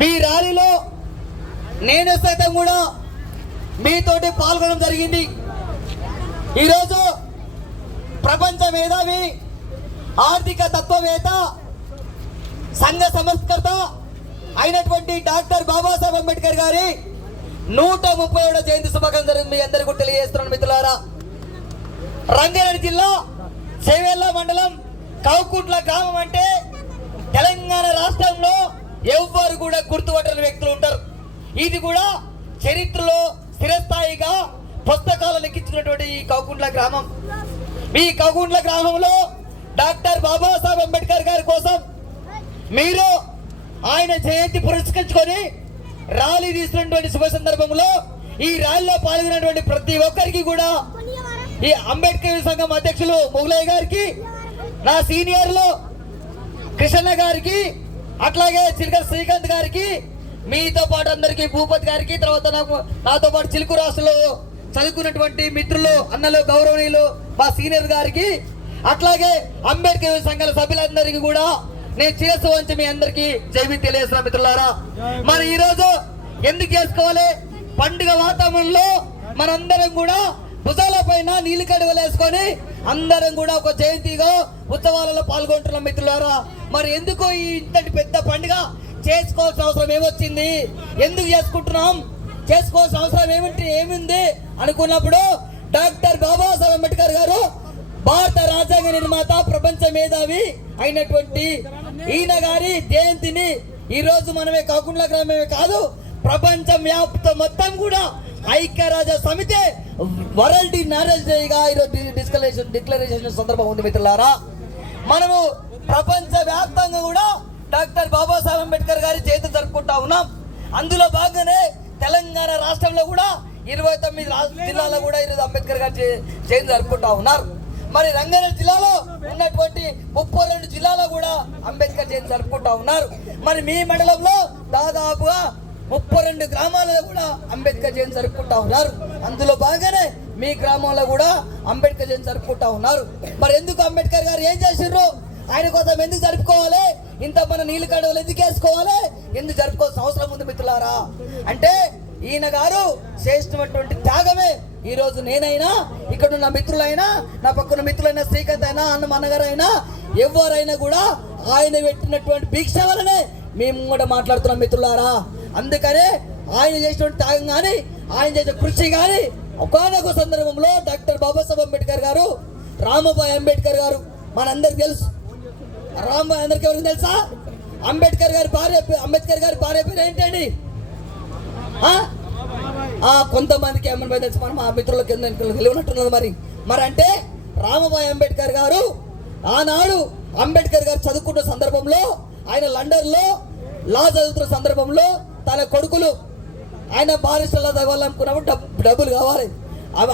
మీ ర్యాలీలో నేను సైతం కూడా మీతోటి పాల్గొనడం జరిగింది. ఈరోజు ప్రపంచ మేధావి, ఆర్థిక తత్వవేత్త, సంఘ సంస్కర్త అయినటువంటి డాక్టర్ బాబాసాహెబ్ అంబేద్కర్ గారి 137వ జయంతి శుభాకాంక్షలు మీ అందరికీ తెలియజేస్తున్నాను మిత్రులారా. రంగారెడ్డి జిల్లా చేవెళ్ళ మండలం కౌకుంట్ల గ్రామం అంటే తెలంగాణ రాష్ట్రంలో ఎవ్వరు కూడా గుర్తుపట్టని వ్యక్తులు ఉంటారు. ఇది కూడా చరిత్రలో స్థిరస్థాయిగా పుస్తకాలు లిఖించినటువంటి ఈ కౌకుంట్ల గ్రామం. ఈ కౌకుంట్ల గ్రామంలో డాక్టర్ బాబాసాహెబ్ అంబేద్కర్ గారి కోసం మీరు ఆయన జయంతి పురస్కరించుకొని ర్యాలీ తీసినటువంటి శుభ సందర్భంలో ఈ ర్యాలీలో పాల్గొన్నటువంటి ప్రతి ఒక్కరికి కూడా ఈ అంబేద్కర్ సంఘం అధ్యక్షులు మొగలయ్య గారికి, నా సీనియర్లు కృష్ణ గారికి, అట్లాగే చిలకల శ్రీకాంత్ గారికి, మీతో పాటు అందరికి భూపతి గారికి, తర్వాత నాతో పాటు చిలుకు రాష్ట్రంలో చదువుకున్నటువంటి మిత్రులు, అన్నలు, గౌరవనీయులు మా సీనియర్ గారికి, అట్లాగే అంబేద్కర్ సంఘాల సభ్యులందరికీ కూడా నేను చేస్తూ వంచి మీ అందరికి జైవి తెలియజేస్తున్నా మిత్రులారా. మరి ఈ రోజు ఎందుకు చేసుకోవాలి? పండుగ వాతావరణంలో మనందరం కూడా భుజాల పైన నీళ్ళు కడువలు వేసుకొని అందరం కూడా ఒక జయంతిగా ఉత్సవాలలో పాల్గొంటున్నాం మిత్రులారా. మరి ఎందుకు ఈ ఇంతటి పెద్ద పండుగ చేసుకోవాల్సిన అవసరం ఏమొచ్చింది? ఎందుకు చేసుకుంటున్నాం? చేసుకోవాల్సిన అవసరం ఏముంది అనుకున్నప్పుడు డాక్టర్ బాబాసాహెబ్ అంబేద్కర్ గారు భారత రాజ్యాంగ నిర్మాత, ప్రపంచ మేధావి అయినటువంటి ఈయన గారి జయంతిని ఈ రోజు మనమే కాకుండా గ్రామమే కాదు, ప్రపంచ వ్యాప్త మొత్తం కూడా ఐక్యరాజ్య సమితి వరల్డ్ మ్యారేజ్ డేగా ఈరోజు డిక్లరేషన్ సందర్భం ఉంది మిత్రులారా. మనము ప్రపంచ వ్యాప్తంగా కూడా డాక్టర్ బాబాసాహెబ్ అంబేద్కర్ గారి జయంతి జరుపుకుంటా ఉన్నాం. అందులో భాగంగానే తెలంగాణ రాష్ట్రంలో కూడా 29 జిల్లాలో కూడా ఈరోజు అంబేద్కర్ గారి జయంతి జరుపుకుంటా ఉన్నారు. మరి రంగారెడ్డి జిల్లాలో ఉన్నటువంటి 32 జిల్లాలో కూడా అంబేద్కర్ జయంతి జరుపుకుంటా ఉన్నారు. మరి మీ మండలంలో దాదాపుగా 32 గ్రామాలలో కూడా అంబేద్కర్ జయంతి జరుపుకుంటా ఉన్నారు. అందులో భాగంగానే మీ గ్రామంలో కూడా అంబేద్కర్ జయంతి జరుపుకుంటా ఉన్నారు. మరి ఎందుకు అంబేద్కర్ గారు ఏం చేసిర్రు? ఆయన కోసం ఎందుకు జరుపుకోవాలి? ఇంత మన నీళ్ళు కడవలు ఎందుకు వేసుకోవాలి? ఎందుకు జరుపుకోవాల్సిన అవసరం ఉంది మిత్రులారా? అంటే ఈయన గారు చేసినటువంటి త్యాగమే ఈరోజు నేనైనా, ఇక్కడ ఉన్న మిత్రులైనా, నా పక్కన మిత్రులైనా, శ్రీకాంత్ అయినా, అన్నగారు అయినా, ఎవరైనా కూడా ఆయన పెట్టినటువంటి భిక్ష వలనే మేము కూడా మాట్లాడుతున్నాం మిత్రులారా. అందుకనే ఆయన చేసినటువంటి త్యాగం కానీ, ఆయన చేసిన కృషి కానీ, ఒకానొక సందర్భంలో డాక్టర్ బాబాసాహెబ్ అంబేద్కర్ గారు, రామబాయ్ అంబేద్కర్ గారు మనందరికి తెలుసు. రామబాయ్ అందరికి ఎవరికి తెలుసా? అంబేద్కర్ గారి భార్య పేరు ఏంటండి? కొంతమందికి ఏమన్నా తెలుసు, మనం ఆ మిత్రులకి తెలియనట్టున్నది. మరి అంటే రామబాయ్ అంబేద్కర్ గారు ఆనాడు అంబేద్కర్ గారు చదువుకున్న సందర్భంలో, ఆయన లండన్లో లా చదువుతున్న సందర్భంలో తన కొడుకులు ఆయన బారిస్టర్లా చదవాలనుకున్నప్పుడు డబ్బులు కావాలి.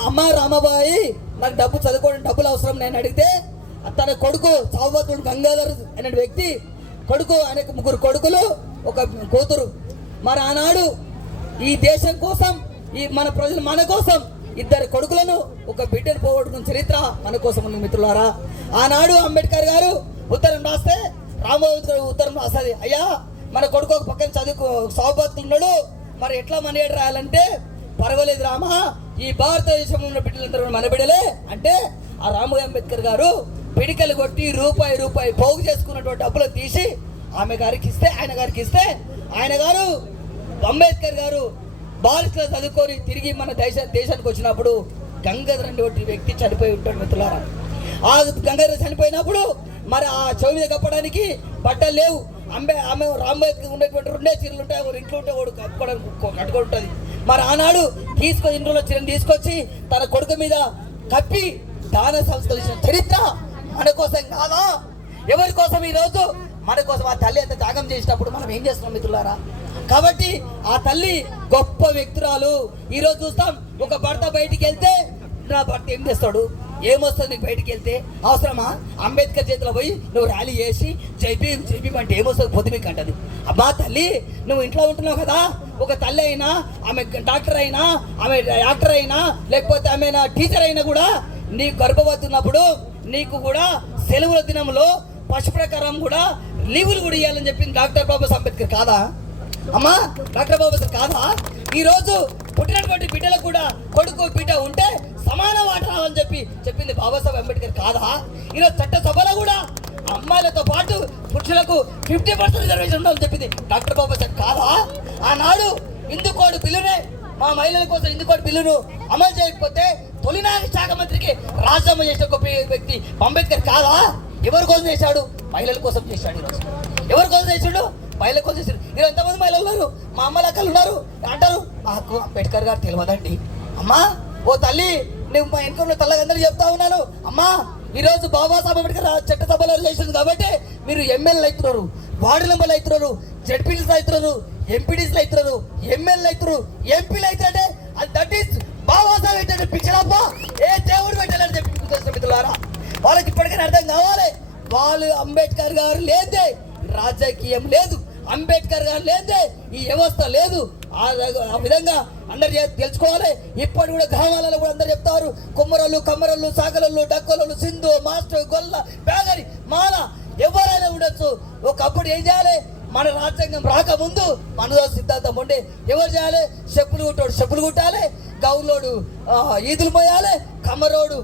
అమ్మ రామబాయి నాకు చదువుకోవడం డబ్బులు అవసరం నేను అడిగితే, తన కొడుకు సావుబతుడు గంగాధర్ అనే వ్యక్తి కొడుకు, ఆయనకు 3 కొడుకులు, 1 కూతురు. మరి ఆనాడు ఈ దేశం కోసం, ఈ మన ప్రజలు మన కోసం 2 కొడుకులను, 1 బిడ్డను పోగొట్టుకున్న చరిత్ర మన కోసం ఉంది మిత్రులారా. ఆనాడు అంబేద్కర్ గారు ఉత్తరం రాస్తే రామబాబు ఉత్తరం రాస్తుంది, అయ్యా మన కొడుకు ఒక పక్కన చదువుకు సావుబతున్నాడు, మరి ఎట్లా మనేడు రాయాలంటే, పర్వాలేదు రామా, ఈ భారతదేశంలో ఉన్న బిడ్డలందరూ మన బిడ్డలే అంటే, ఆ రామబాబు అంబేద్కర్ గారు పిడికలు కొట్టి రూపాయి పోగు చేసుకున్నటువంటి డబ్బులు తీసి ఆమె గారికి ఇస్తే, ఆయన గారికి ఇస్తే, ఆయన గారు అంబేద్కర్ గారు బాలికలు చదువుకొని తిరిగి మన దేశానికి వచ్చినప్పుడు గంగాధర్ అనే వ్యక్తి చనిపోయి ఉంటాడు మిత్రులారా. ఆ గంగాధర్ చనిపోయినప్పుడు మరి ఆ చెవి మీద కప్పడానికి బట్టలు లేవు. ఆమె రాంబేద్కర్ ఉండేటువంటి 2 చీరలు ఉంటాయి, ఇంట్లో ఉంటే కట్టుకొని ఉంటుంది. మరి ఆనాడు ఇంట్లో చీరను తీసుకొచ్చి తన కొడుకు మీద కప్పి దాన సంస్కరించిన చరిత్ర మన కోసం కాదా? ఎవరి కోసం? ఈరోజు మన కోసం ఆ తల్లి అంత త్యాగం చేసినప్పుడు మనం ఏం చేస్తున్నాం మిత్రులారా? కాబట్టి ఆ తల్లి గొప్ప వ్యక్తురాలు. ఈరోజు చూస్తాం, ఒక భర్త బయటికి వెళ్తే నా భర్త ఏం చేస్తాడు? ఏమొస్తుంది నీకు బయటికి వెళ్తే? అవసరమా? అంబేద్కర్ చేతిలో పోయి నువ్వు ర్యాలీ చేసి జైపీ అంటే ఏమొస్తుంది? పొద్దుమికి అంటది. అబ్బా తల్లి, నువ్వు ఇంట్లో ఉంటున్నావు కదా, ఒక తల్లి అయినా, ఆమె డాక్టర్ అయినా, ఆమె యాక్టర్ అయినా, లేకపోతే ఆమె టీచర్ అయినా కూడా నీకు గర్భవతి ఉన్నప్పుడు నీకు కూడా సెలవుల దినంలో పశు ప్రకారం కూడా లీవులు కూడా ఇవ్వాలని చెప్పింది డాక్టర్ బాబాసాహెబ్ అంబేద్కర్ కాదా? అమ్మా డాక్టర్ బాబాసాహెబ్ కాదా? ఈరోజు పుట్టినటువంటి బిడ్డలకు కూడా కొడుకు బిడ్డ ఉంటే సమాన వాట రావాలని చెప్పింది బాబాసాహెబ్ అంబేద్కర్ కాదా? ఈరోజు చట్టసభలో కూడా అమ్మాయిలతో పాటు పురుషులకు 50% రిజర్వేషన్ ఉండాలని చెప్పింది డాక్టర్ బాబాసాహెబ్ కాదా? ఆనాడు హిందూ బిల్లునే, మా మహిళల కోసం హిందూ బిల్లును అమలు చేయకపోతే తొలినాటి శాఖ మంత్రికి రాజీనామా చేసిన గొప్ప వ్యక్తి అంబేద్కర్ కాదా? ఎవరి కోసం చేశాడు? మహిళల కోసం చేశాడు. ఈరోజు ఎవరి కోసం చేశాడు? మహిళల కోసం చేశాడు. ఈరోజు ఎంతమంది మహిళలు ఉన్నారు? మా అమ్మల అక్కలు ఉన్నారు అంటారు, మాకు అంబేద్కర్ గారు తెలియదండి. అమ్మా ఓ తల్లి, నేను మా వెనుక తల్లగందరూ చెప్తా ఉన్నాను, అమ్మా ఈరోజు బాబాసాహెబ్ అంబేద్కర్ చట్టసభలో చేసింది కాబట్టి మీరు ఎమ్మెల్యేలు అవుతున్నారు, వార్డు మెంబర్లు అవుతున్నారు, జడ్పీటీసీలు అవుతున్నారు, ఎంపీడీసీలు అవుతున్నారు, ఎమ్మెల్యేలు అవుతున్నారు, ఎంపీలు అవుతారంటే అది దట్ ఈస్ బాబాసాహెబ్ ఏంటంటే పిచ్చలప్ప, ఏ దేవుడు పెట్టాలని చెప్పి మిత్రులారా వాళ్ళకి ఇప్పటికైనా అర్థం కావాలి. వాళ్ళు అంబేద్కర్ గారు లేదే రాజకీయం లేదు, అంబేద్కర్ గారు లేదే ఈ వ్యవస్థ లేదు. ఆ విధంగా అందరు తెలుసుకోవాలి. ఇప్పటి కూడా గ్రామాలలో కూడా అందరు చెప్తారు, కుమ్మరోళ్ళు, కమ్మరోళ్ళు, సాగరోళ్ళు, డక్కలోళ్ళు, సింధు, మాస్టర్, గొల్ల, బ్యాగరి, మాల ఎవరైనా ఉండొచ్చు. ఒకప్పుడు ఏం చేయాలి? మన రాజ్యాంగం రాకముందు మనదో సిద్ధాంతం ఉండే ఎవరు చేయాలి? చెప్పులు కుట్టాడు చెప్పులు కుట్టాలి, గౌలోడు ఈదులు పోయాలి, కమ్మరోడు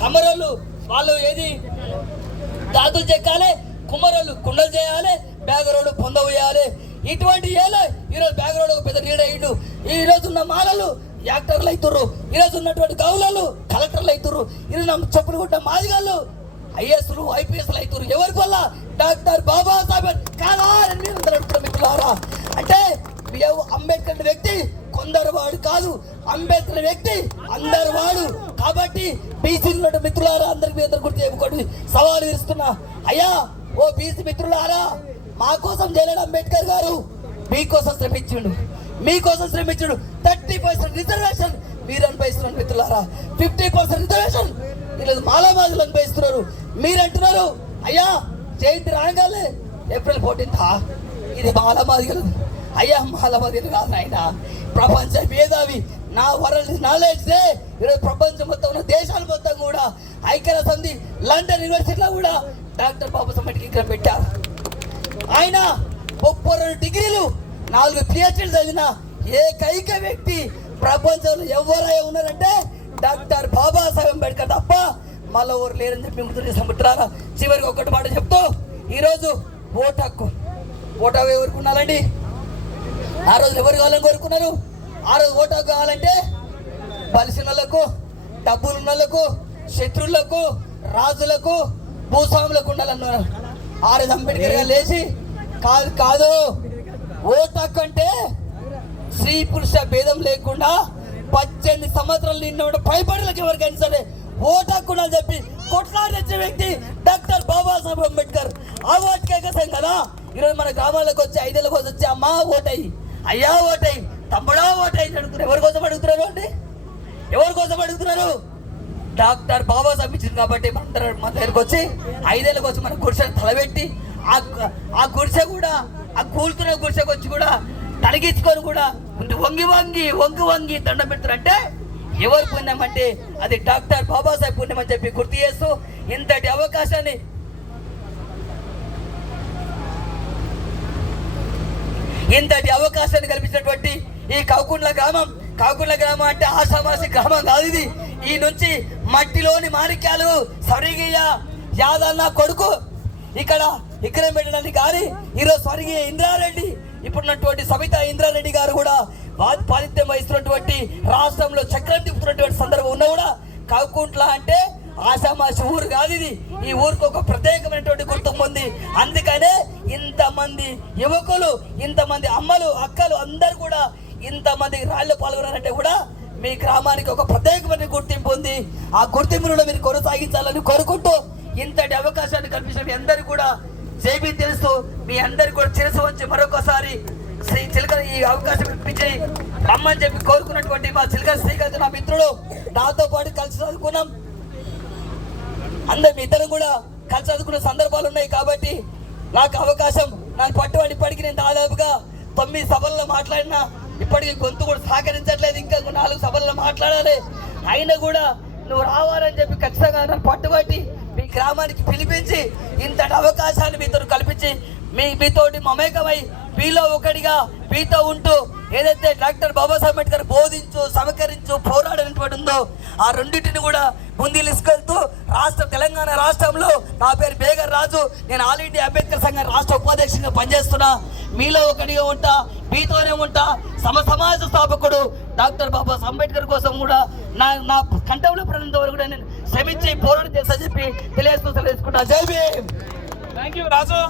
కమ్మరోళ్ళు వాళ్ళు ఏది దాదులు చెక్కాలి, కుమ్మరోళ్ళు కుండలు చేయాలి, బ్యాగరోడు పొంద వేయాలి. ఇటువంటి ఈరోజు బ్యాగరోడు పెద్ద నీడ అయ్యిండు. ఈ రోజు ఉన్న మాలలు యాక్టర్లు అవుతుర్రు, ఈరోజు ఉన్నటువంటి గౌలలు కలెక్టర్లు అవుతుర్రు, ఈరోజు చెప్పులు కుట్టిన మాదిగాళ్ళు ఐఏఎస్లు ఐపీఎస్లు అవుతున్నారు. ఎవరికి వల్ల? డాక్టర్ బాబాసాహెబ్ కాదా అని మీరు అడుగుతున్న మిత్రులారా. అంటే అంబేద్కర్ వ్యక్తి కొందరు వాడు కాదు, అంబేద్కర్ వ్యక్తి అందరు వాడు. కాబట్టి బీసీలు మిత్రులారా అందరికి మీ అందరు గుర్తు చేయకూడదు సవాలు విరుస్తున్నా. అయ్యా ఓ బీసీ మిత్రులారా, మా కోసం చేయలేడు అంబేద్కర్ గారు, మీకోసం శ్రమించుండు, మీకోసం శ్రమించుడు. 30% రిజర్వేషన్ మీరు అనుభవిస్తున్నారు మిత్రులారా, 50% రిజర్వేషన్ ఈరోజు మాలామాదులు అనుభవిస్తున్నారు. మీరు అంటున్నారు అయ్యా జయంతి రాగానే ఏప్రిల్ 14th ఇది మాలామాదిగలు. అయ్యా మాలామాదిగలు కాదు ఆయన, ప్రపంచ మేధావి. నా వరల్డ్ నాలెడ్జ్ డే ఈరోజు ప్రపంచం మొత్తం ఉన్న దేశాలు మొత్తం కూడా ఐక్యరాజ్య సమితి లండన్ యూనివర్సిటీలో కూడా డాక్టర్ బాబాసాహెబ్ అంబేద్కర్ ఇక్కడ పెట్టారు. ఆయన 32 డిగ్రీలు 4 PhDలు చదివిన ఏకైక వ్యక్తి ప్రపంచంలో ఎవరై ఉన్నారంటే డాక్టర్ బాబాసాహెబ్ అంబేద్కర్ తప్ప మళ్ళీ ఎవరు లేరని చెప్పి సముద్రాల చివరికి ఒక్కటి మాట చెప్తూ, ఈరోజు ఓటు హక్కు, ఓటు హక్కు ఎవరికి ఉండాలండి? ఆ రోజు ఎవరు కావాలని కోరుకున్నారు? ఆ రోజు ఓటు హక్కు కావాలంటే బలిసిన వాళ్ళకు, డబ్బులున్న వాళ్ళకు, శత్రువులకు, రాజులకు, భూస్వాములకు ఉండాలన్నారు. ఆ రోజు అంబేద్కర్ గారు లేచి కాదు ఓటు హక్కు అంటే స్త్రీ పురుష భేదం లేకుండా 18 సంవత్సరాలు నిన్న పైబడులకు ఎవరికైనా సరే ఓటు హక్కు అని చెప్పి కొట్లాడి తెచ్చే వ్యక్తి డాక్టర్ బాబాసాహెబ్ అంబేద్కర్. ఆ ఓటుకే కోసం కదా ఈరోజు మన గ్రామాలకు వచ్చి 5 ఏళ్ళ కోసం వచ్చి అమ్మా ఓటయ్యి, అయ్యా ఓటయ్యి, తమ్ముడా ఓటయ్యి అడుగుతున్నారు. ఎవరి కోసం అడుగుతున్నారు అండి? ఎవరి కోసం అడుగుతున్నారు? డాక్టర్ బాబాసాహెబ్ ఇచ్చింది కాబట్టి మన దగ్గరకు వచ్చి 5 ఏళ్ళ కోసం మన గుడిసెను తలబెట్టి ఆ గుడిసె కూడా ఆ కూలుతున్న గుడిసెకు వచ్చి కూడా తలగించుకొని కూడా వంగి వంగి వంగి వంగి దండం పెడుతారంటే ఎవరు పుణ్యం అంటే అది డాక్టర్ బాబాసాహెబ్ పుణ్యం అని చెప్పి గుర్తు చేస్తూ ఇంతటి అవకాశాన్ని కల్పించినటువంటి ఈ కాకుండ్ల గ్రామం అంటే ఆషామాసి గ్రామం కాదు ఇది. ఈ నుంచి మట్టిలోని మాణిక్యాలు స్వర్గీయ యాదన్న కొడుకు ఇక్కడ పెట్టడానికి కానీ ఈరోజు స్వర్గీయ ఇంద్రారెడ్డి, ఇప్పుడున్నటువంటి సవితా ఇంద్రారెడ్డి గారు కూడా పాలిత్యం వహిస్తున్నటువంటి రాష్ట్రంలో చక్రం తిప్పుతున్నటువంటి సందర్భం ఉన్నా కూడా కాకుంట్ల అంటే ఆషామాషి ఊరు కాదు ఇది. ఈ ఊరికి ఒక ప్రత్యేకమైనటువంటి గుర్తింపు ఉంది. అందుకనే ఇంతమంది యువకులు, ఇంతమంది అమ్మలు, అక్కలు అందరు కూడా ఇంతమంది రాళ్ళు పాల్గొన్నారంటే కూడా మీ గ్రామానికి ఒక ప్రత్యేకమైన గుర్తింపు ఉంది. ఆ గుర్తింపును మీరు కొనసాగించాలని కోరుకుంటూ ఇంతటి అవకాశాన్ని కల్పించిన మీ అందరికీ కూడా జైబీ తెలుస్తూ మీ అందరికీ కూడా చిరస వచ్చి మరొకసారి శ్రీ చిలకల ఈ అవకాశం ఇప్పించి రమ్మని చెప్పి కోరుకున్నటువంటి మా చిలకల శ్రీకాంత్ నా మిత్రుడు, నాతో పాటు కలిసి చదువుకున్నాం. అందరు మీ ఇద్దరు కూడా కలిసి చదువుకున్న సందర్భాలు ఉన్నాయి. కాబట్టి నాకు అవకాశం నాకు పట్టుబడి ఇప్పటికీ నేను దాదాపుగా 9 సభల్లో మాట్లాడినా ఇప్పటికీ గొంతు కూడా సహకరించట్లేదు. ఇంకా 4 సభల్లో మాట్లాడాలి. అయినా కూడా నువ్వు రావాలని చెప్పి ఖచ్చితంగా నన్ను పట్టుబట్టి మీ మీ గ్రామానికి పిలిపించి ఇంతటి అవకాశాన్ని మీతో కల్పించి మీతోటి మమేకమై మీలో ఒకటిగా మీతో ఉంటూ ఏదైతే డాక్టర్ బాబాసాహెబ్ అంబేద్కర్ బోధించు సమకరించు పోరాడినటువంటి ఉందో ఆ రెండింటిని కూడా ముందుకెళ్తూ తెలంగాణ రాష్ట్రంలో నా పేరు బేగర్ రాజు, నేను ఆల్ ఇండియా అంబేద్కర్ సంఘం రాష్ట్ర ఉపాధ్యక్షునిగా పనిచేస్తున్నా. మీలో ఒకటిగా ఉంటా, మీతోనే ఉంటా. సమాజ స్థాపకుడు డాక్టర్ బాబాసాహెబ్ అంబేద్కర్ కోసం కూడా నా కంఠంలో ప్రణంత వరకు కూడా నేను శ్రమించి పోరాటం చేస్తా చెప్పి తెలియజేసుకుంటా. జై భీమ్. Thank you Raju.